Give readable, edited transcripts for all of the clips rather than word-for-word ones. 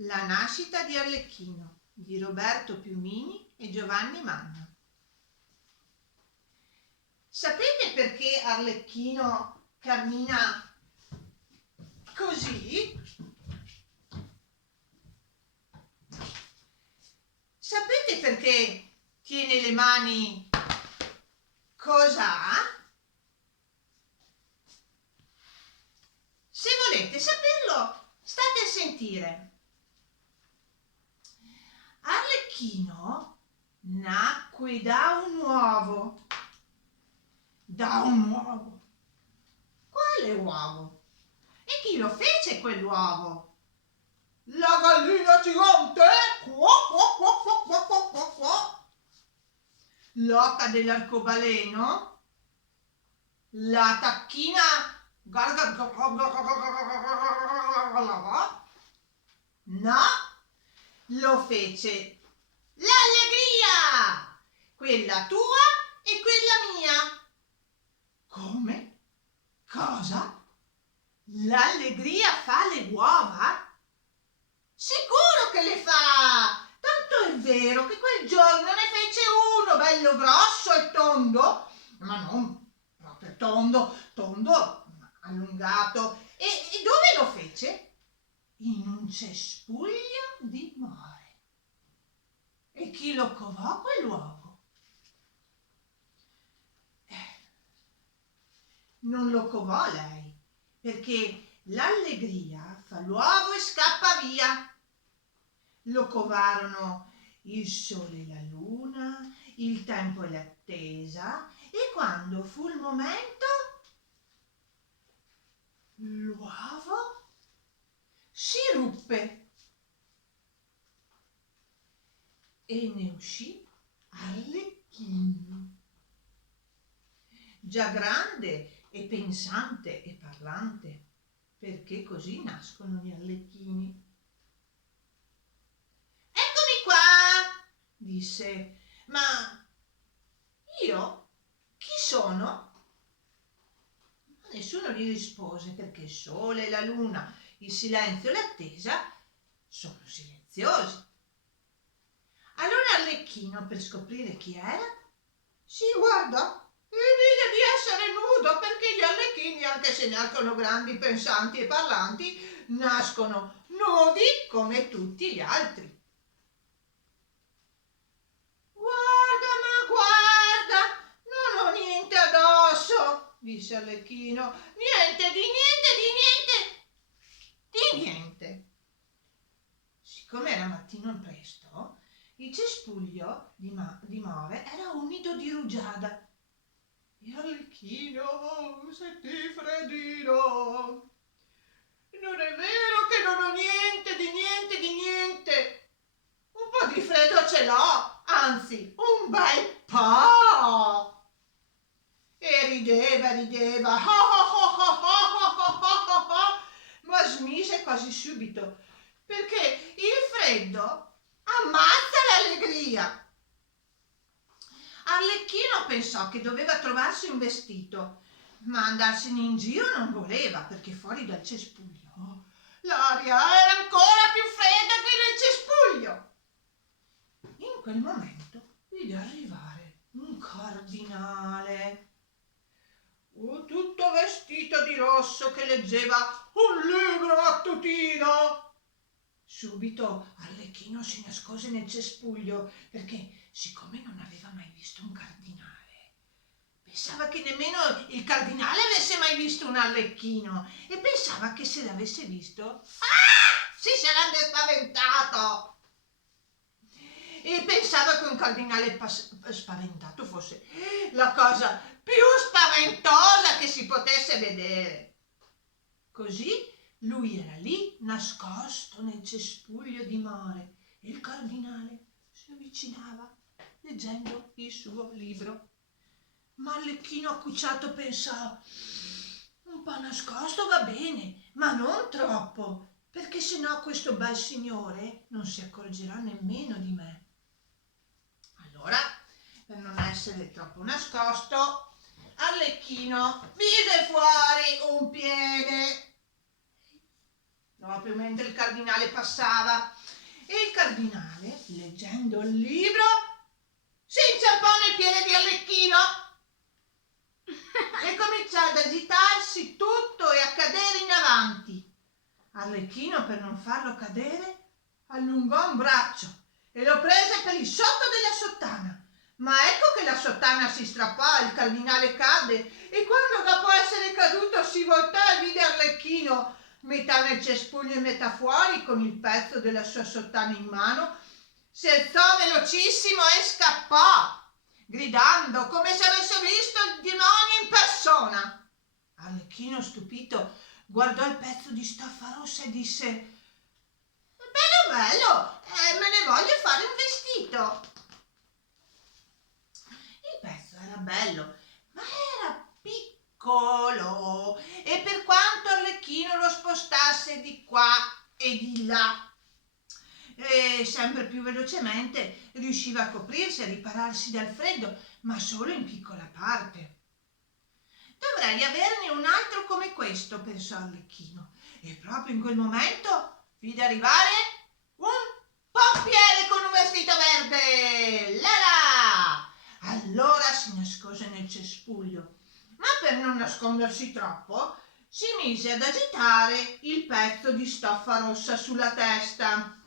La nascita di Arlecchino di Roberto Piumini e Giovanni Manna. Sapete perché Arlecchino cammina così? Sapete perché tiene le mani cosa ha? Se volete saperlo, state a sentire. Arlecchino nacque da un uovo. Da un uovo. Quale uovo? E chi lo fece quell'uovo? La gallina gigante? L'oca dell'arcobaleno? La tacchina? No, lo fece l'allegria, quella tua e quella mia. Come? Cosa? L'allegria fa le uova? Sicuro che le fa! Tanto è vero che quel giorno ne fece uno bello grosso e tondo, ma non proprio tondo, ma allungato. E dove lo fece? In un cespuglio di more. E chi lo covò quell'uovo? Non lo covò lei, perché l'allegria fa l'uovo e scappa via. Lo covarono il sole e la luna, il tempo e l'attesa, e quando fu il momento, l'uovo si ruppe e ne uscì Arlecchino. Già grande e pensante e parlante, perché così nascono gli arlecchini. Eccomi qua, disse, ma io chi sono? Nessuno gli rispose perché il sole, la luna, il silenzio e l'attesa sono silenziosi. Allora Arlecchino, per scoprire chi era, si guardò e vide di essere nudo, perché gli arlecchini, anche se nascono grandi, pensanti e parlanti, nascono nudi come tutti gli altri. Guarda, ma guarda, non ho niente addosso, disse Arlecchino. Niente, di niente, di niente. Siccome era mattino presto, il cespuglio di more era umido di rugiada. E Arlecchino sentì freddino. Non è vero che non ho niente, di niente. Un po' di freddo ce l'ho, anzi, un bel po'. E rideva, ma smise quasi subito, perché il freddo ammazza l'allegria. Arlecchino pensò che doveva trovarsi un vestito, ma andarsene in giro non voleva, perché fuori dal cespuglio l'aria era ancora più fredda che nel cespuglio. In quel momento vide arrivare un cardinale, tutto vestito di rosso, che leggeva un libro mattutino. Subito Arlecchino si nascose nel cespuglio, perché, siccome non aveva mai visto un cardinale, pensava che nemmeno il cardinale avesse mai visto un Arlecchino, e pensava che se l'avesse visto, si sarebbe spaventato. E pensava che un cardinale spaventato fosse la cosa più spaventosa che si potesse vedere. Così lui era lì, nascosto nel cespuglio di more, e il cardinale si avvicinava leggendo il suo libro. Ma Arlecchino accucciato pensò: un po' nascosto va bene, ma non troppo, perché sennò questo bel signore non si accorgerà nemmeno di me. Allora, per non essere troppo nascosto, Arlecchino mise fuori un piede proprio mentre il cardinale passava. E il cardinale, leggendo il libro, si inciampò nel piede di Arlecchino e cominciò ad agitarsi tutto e a cadere in avanti. Arlecchino, per non farlo cadere, allungò un braccio e lo prese per il sotto della sottana. Ma ecco che la sottana si strappò, il cardinale cadde e quando dopo essere caduto si voltò e vide Arlecchino metà nel cespuglio e metà fuori con il pezzo della sua sottana in mano, si alzò velocissimo e scappò, gridando come se avesse visto il demonio in persona. Arlecchino, stupito, guardò il pezzo di stoffa rossa e disse: bello bello, me ne voglio fare un vestito. Il pezzo era bello, ma era piccolo e per quanto Arlecchino lo spostasse di qua e di là, sempre più velocemente riusciva a coprirsi, a ripararsi dal freddo, ma solo in piccola parte. Dovrei averne un altro come questo, pensò Arlecchino, e proprio in quel momento vide arrivare un pompiere con un vestito verde. Là là! Allora si nascose nel cespuglio, ma per non nascondersi troppo si mise ad agitare il pezzo di stoffa rossa sulla testa.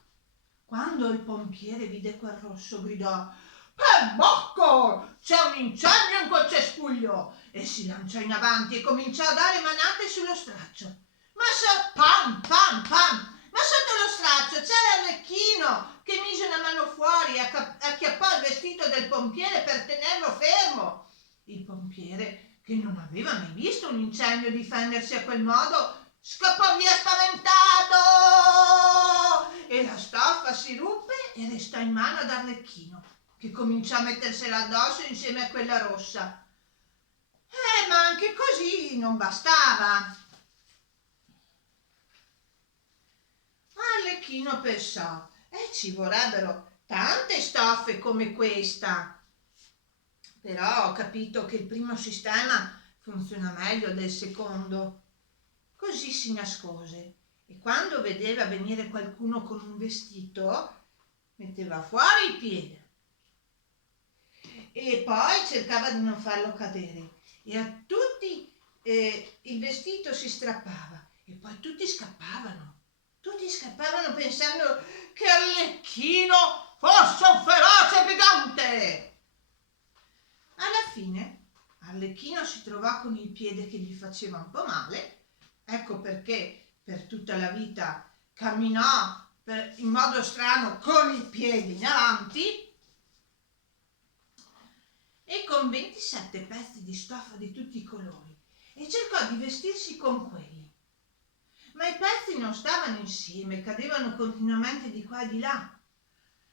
Quando il pompiere vide quel rosso gridò: per bocco! C'è un incendio in quel cespuglio! E si lanciò in avanti e cominciò a dare manate sullo straccio. Pam pam pam! Ma sotto lo straccio c'era Arlecchino che mise una mano fuori e acchiappò il vestito del pompiere per tenerlo fermo. Il pompiere, che non aveva mai visto un incendio difendersi a quel modo, scappò via spaventato e la stoffa si ruppe e restò in mano ad Arlecchino, che cominciò a mettersela addosso insieme a quella rossa. Ma anche così non bastava. Arlecchino pensò: ci vorrebbero tante stoffe come questa. Però ho capito che il primo sistema funziona meglio del secondo. Così si nascose e quando vedeva venire qualcuno con un vestito, metteva fuori il piede e poi cercava di non farlo cadere e a tutti il vestito si strappava e poi tutti scappavano pensando che Arlecchino fosse un feroce brigante. Alla fine Arlecchino si trovò con il piede che gli faceva un po' male. Ecco perché per tutta la vita camminò in modo strano con i piedi in avanti e con 27 pezzi di stoffa di tutti i colori e cercò di vestirsi con quelli. Ma i pezzi non stavano insieme, cadevano continuamente di qua e di là.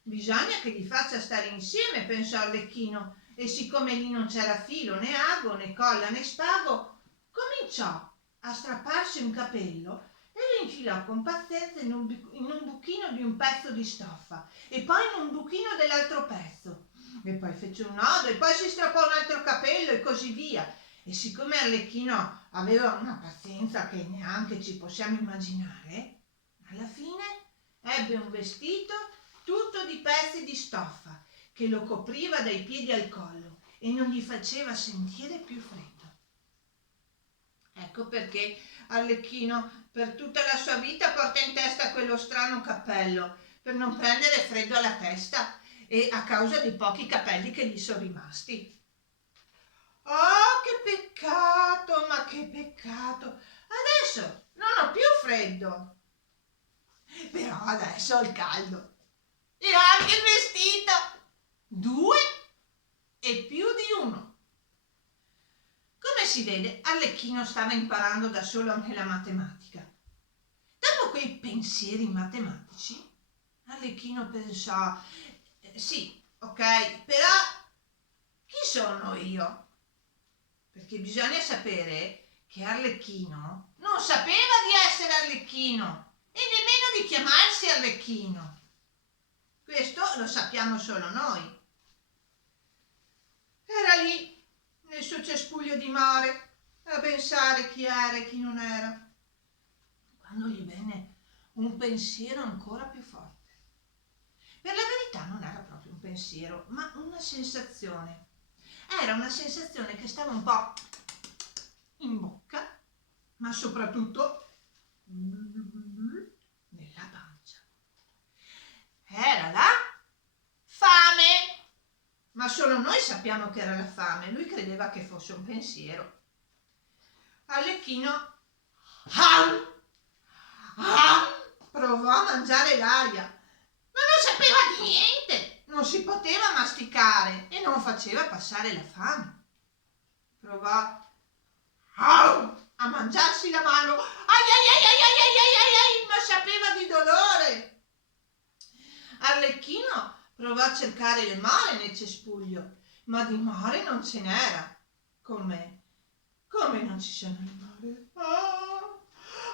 Bisogna che li faccia stare insieme, pensò Arlecchino, e siccome lì non c'era filo, né ago, né colla, né spago, cominciò a strapparsi un capello e lo infilò con pazienza in un buchino di un pezzo di stoffa e poi in un buchino dell'altro pezzo e poi fece un nodo e poi si strappò un altro capello e così via. E siccome Arlecchino aveva una pazienza che neanche ci possiamo immaginare, alla fine ebbe un vestito tutto di pezzi di stoffa che lo copriva dai piedi al collo e non gli faceva sentire più freddo. Ecco perché Arlecchino per tutta la sua vita porta in testa quello strano cappello per non prendere freddo alla testa e a causa dei pochi capelli che gli sono rimasti. Oh, che peccato, ma che peccato! Adesso non ho più freddo, però adesso ho il caldo e anche il vestito, 2 e più di 1. Come si vede, Arlecchino stava imparando da solo anche la matematica. Dopo quei pensieri matematici, Arlecchino pensò: sì, ok, però chi sono io? Perché bisogna sapere che Arlecchino non sapeva di essere Arlecchino e nemmeno di chiamarsi Arlecchino. Questo lo sappiamo solo noi. Era lì, nel suo cespuglio di mare, a pensare chi era e chi non era, quando gli venne un pensiero ancora più forte. Per la verità non era proprio un pensiero, ma una sensazione. Era una sensazione che stava un po' in bocca, ma soprattutto nella pancia. Era la fame! Ma solo noi sappiamo che era la fame, lui credeva che fosse un pensiero. Arlecchino provò a mangiare l'aria, ma non sapeva di niente, non si poteva masticare e non faceva passare la fame. Provò a mangiarsi la mano, ma sapeva di dolore. Arlecchino provò a cercare le more nel cespuglio, ma di more non ce n'era. Come non ci sono le more?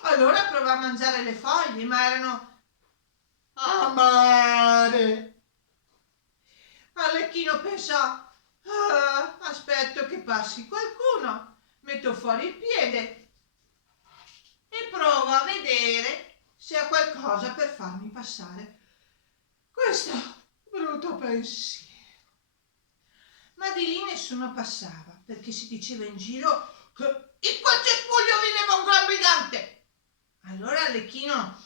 Allora provò a mangiare le foglie, ma erano amare. Arlecchino pensò, aspetto che passi qualcuno, metto fuori il piede e provo a vedere se ha qualcosa per farmi passare questo brutto pensiero. Ma di lì nessuno passava, perché si diceva in giro che in quel cespuglio viveva un gran brigante. Allora Arlecchino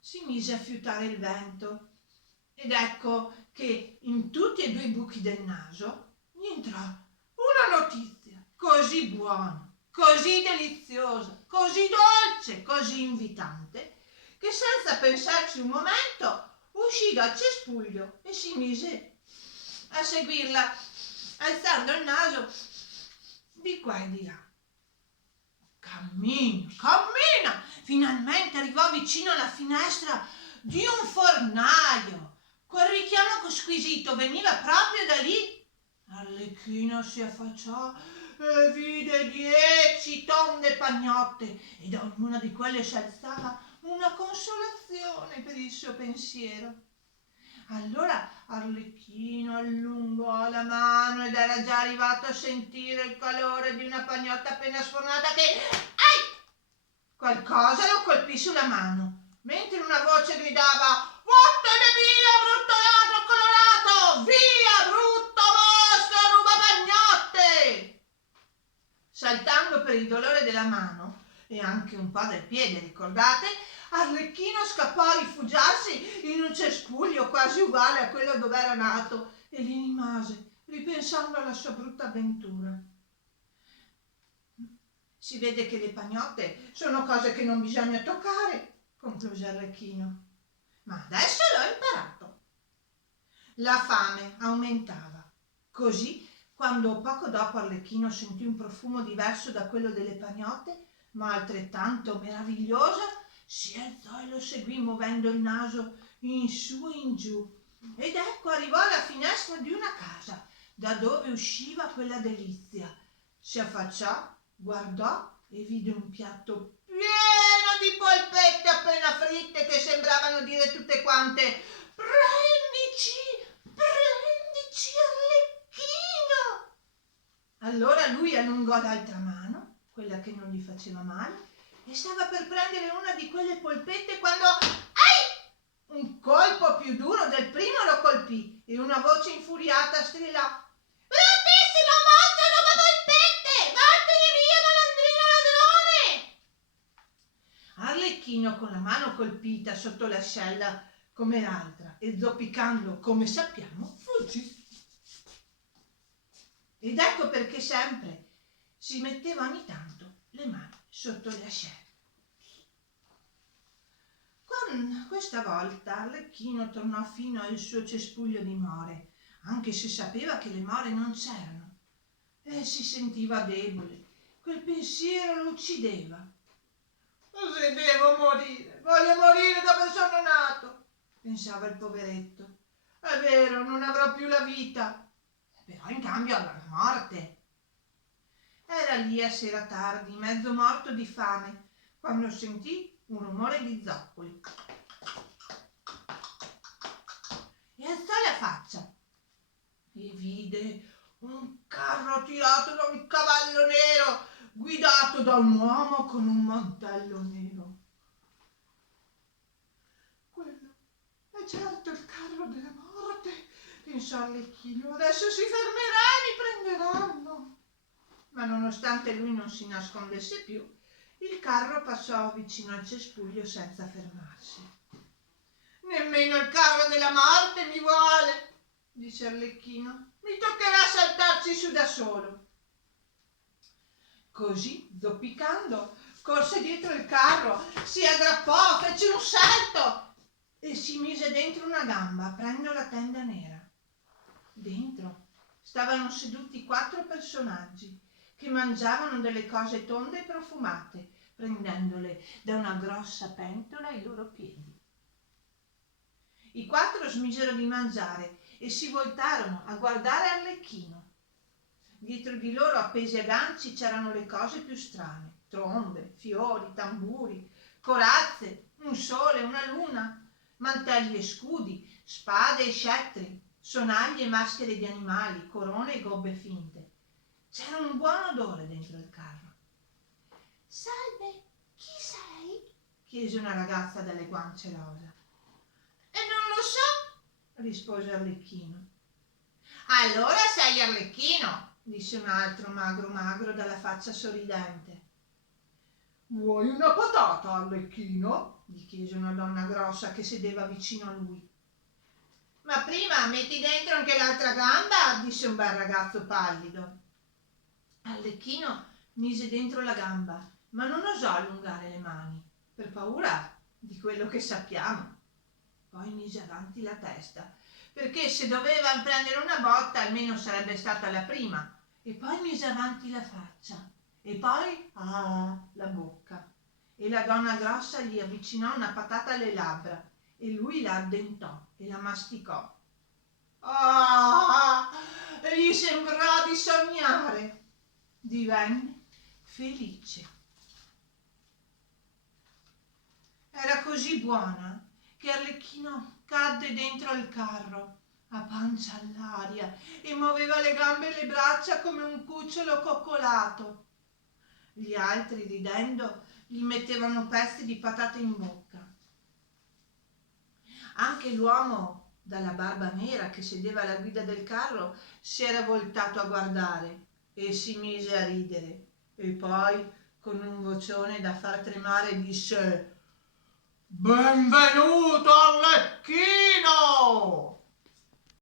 si mise a fiutare il vento ed ecco che in tutti e due i buchi del naso gli entrò una notizia così buona, così deliziosa, così dolce, così invitante, che senza pensarci un momento uscì dal cespuglio e si mise a seguirla, alzando il naso di qua e di là. Cammina, finalmente arrivò vicino alla finestra di un fornaio. Quel richiamo squisito veniva proprio da lì. Arlecchino si affacciò e vide 10 tonde pagnotte e da ognuna di quelle si alzava una consolazione per il suo pensiero. Allora Arlecchino allungò la mano ed era già arrivato a sentire il calore di una pagnotta appena sfornata che qualcosa lo colpì sulla mano, mentre una voce gridava: "Vattene via, brutto ladro colorato! Via, brutto mostro rubapagnotte!" Saltando per il dolore della mano e anche un po' del piede, ricordate, Arlecchino scappò a rifugiarsi in un cespuglio quasi uguale a quello dove era nato e lì rimase, ripensando alla sua brutta avventura. Si vede che le pagnotte sono cose che non bisogna toccare, concluse Arlecchino. Ma adesso l'ho imparato. La fame aumentava. Così, quando poco dopo Arlecchino sentì un profumo diverso da quello delle pagnotte, ma altrettanto meraviglioso, si alzò e lo seguì muovendo il naso in su e in giù. Ed ecco arrivò alla finestra di una casa, da dove usciva quella delizia. Si affacciò, guardò e vide un piatto pieno di polpette appena fritte che sembravano dire tutte quante: "Prendici, Arlecchino!" Allora lui allungò l'altra mano, quella che non gli faceva male, e stava per prendere una di quelle polpette quando un colpo più duro del primo lo colpì e una voce infuriata strillò: "Bruttissimo mostro rubapolpette! Vattene via, malandrino ladrone!" Arlecchino, con la mano colpita sotto l'ascella come l'altra e zoppicando come sappiamo, fuggì. Ed ecco perché sempre si metteva ogni tanto le mani sotto le ascelle. Questa volta Arlecchino tornò fino al suo cespuglio di more, anche se sapeva che le more non c'erano. E si sentiva debole, quel pensiero lo uccideva. "Così devo morire, voglio morire dove sono nato", pensava il poveretto. "È vero, non avrò più la vita, però in cambio avrò la morte." Era lì a sera tardi, mezzo morto di fame, quando sentì un rumore di zoccoli e alzò la faccia e vide un carro tirato da un cavallo nero guidato da un uomo con un mantello nero. fatto il carro della morte, pensò Arlecchino. Adesso si fermerà e mi prenderanno. Ma nonostante lui non si nascondesse più, il carro passò vicino al cespuglio senza fermarsi. Nemmeno il carro della morte mi vuole, disse Arlecchino. Mi toccherà saltarci su da solo. Così, zoppicando, corse dietro il carro, si aggrappò, fece un salto e si mise dentro una gamba, aprendo la tenda nera. Dentro stavano seduti 4 personaggi che mangiavano delle cose tonde e profumate, prendendole da una grossa pentola ai loro piedi. I 4 smisero di mangiare e si voltarono a guardare Arlecchino. Dietro di loro, appesi a ganci, c'erano le cose più strane: trombe, fiori, tamburi, corazze, un sole, una luna, mantelli e scudi, spade e scettri, sonagli e maschere di animali, corone e gobbe finte. C'era un buon odore dentro il carro. «Salve, chi sei?» chiese una ragazza dalle guance rosa. «E non lo so», rispose Arlecchino. «Allora sei Arlecchino», disse un altro magro dalla faccia sorridente. «Vuoi una patata, Arlecchino?» gli chiese una donna grossa che sedeva vicino a lui. «Ma prima metti dentro anche l'altra gamba», disse un bel ragazzo pallido. Arlecchino mise dentro la gamba, ma non osò allungare le mani, per paura di quello che sappiamo. Poi mise avanti la testa, perché se doveva prendere una botta almeno sarebbe stata la prima, e poi mise avanti la faccia, e poi la bocca. E la donna grossa gli avvicinò una patata alle labbra, e lui la addentò e la masticò. Gli sembrò di sognare. Divenne felice. Era così buona che Arlecchino cadde dentro il carro a pancia all'aria e muoveva le gambe e le braccia come un cucciolo coccolato. Gli altri, ridendo, gli mettevano pezzi di patate in bocca. Anche l'uomo dalla barba nera che sedeva alla guida del carro si era voltato a guardare e si mise a ridere, e poi con un vocione da far tremare disse: «Benvenuto Arlecchino!»